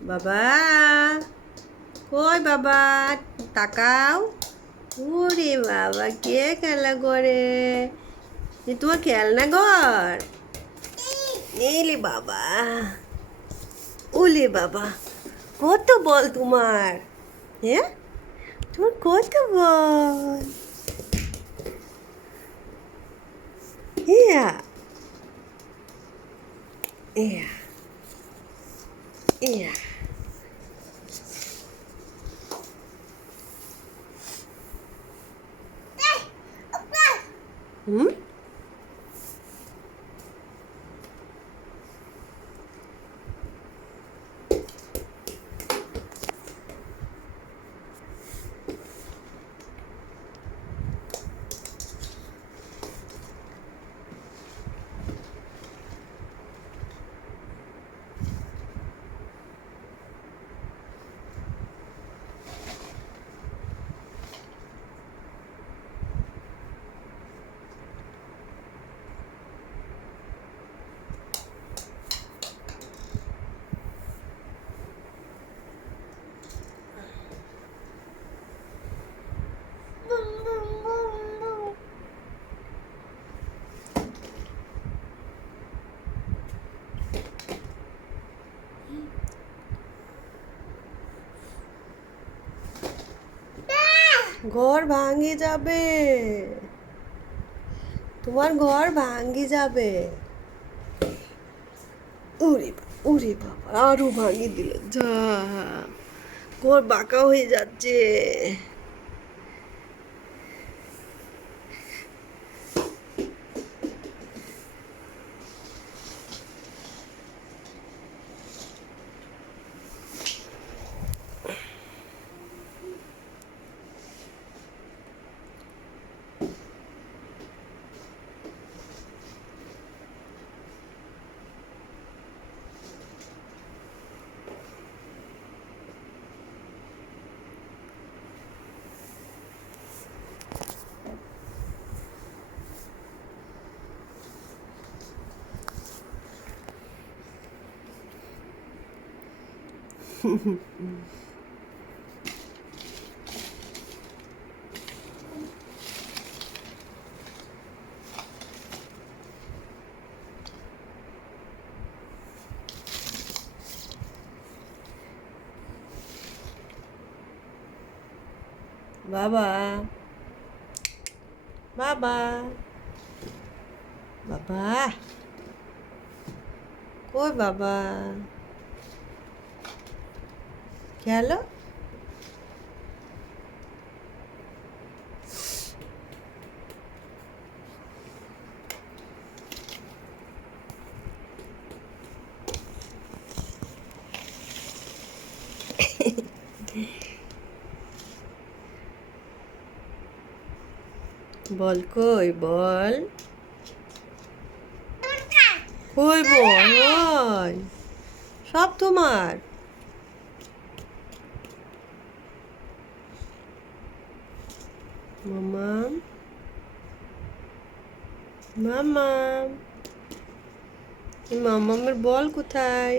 বাবা, কই বাবা? তাকাও। ওরে বাবা, কে খেলা করে? এ তোমার খেলনা ঘর? এলে বাবা, ওলে বাবা, কত বল তোমার? হ্যাঁ, তোমার কত বল? ইয়া ইয়া ইয়া। হুম। ঘর ভাঙে যাবে, তোমার ঘর ভাঙে যাবে। উরে বাবা, আরো ভাঙিয়ে দিল, যা ঘর বাঁকা হয়ে যাচ্ছে। বাবা, বাবা, বাবা, কই বাবা? গেল। বল কই, বল কই, বল ওই সব তোমার। মামাম, মামাম, মামামের বল কোথায়?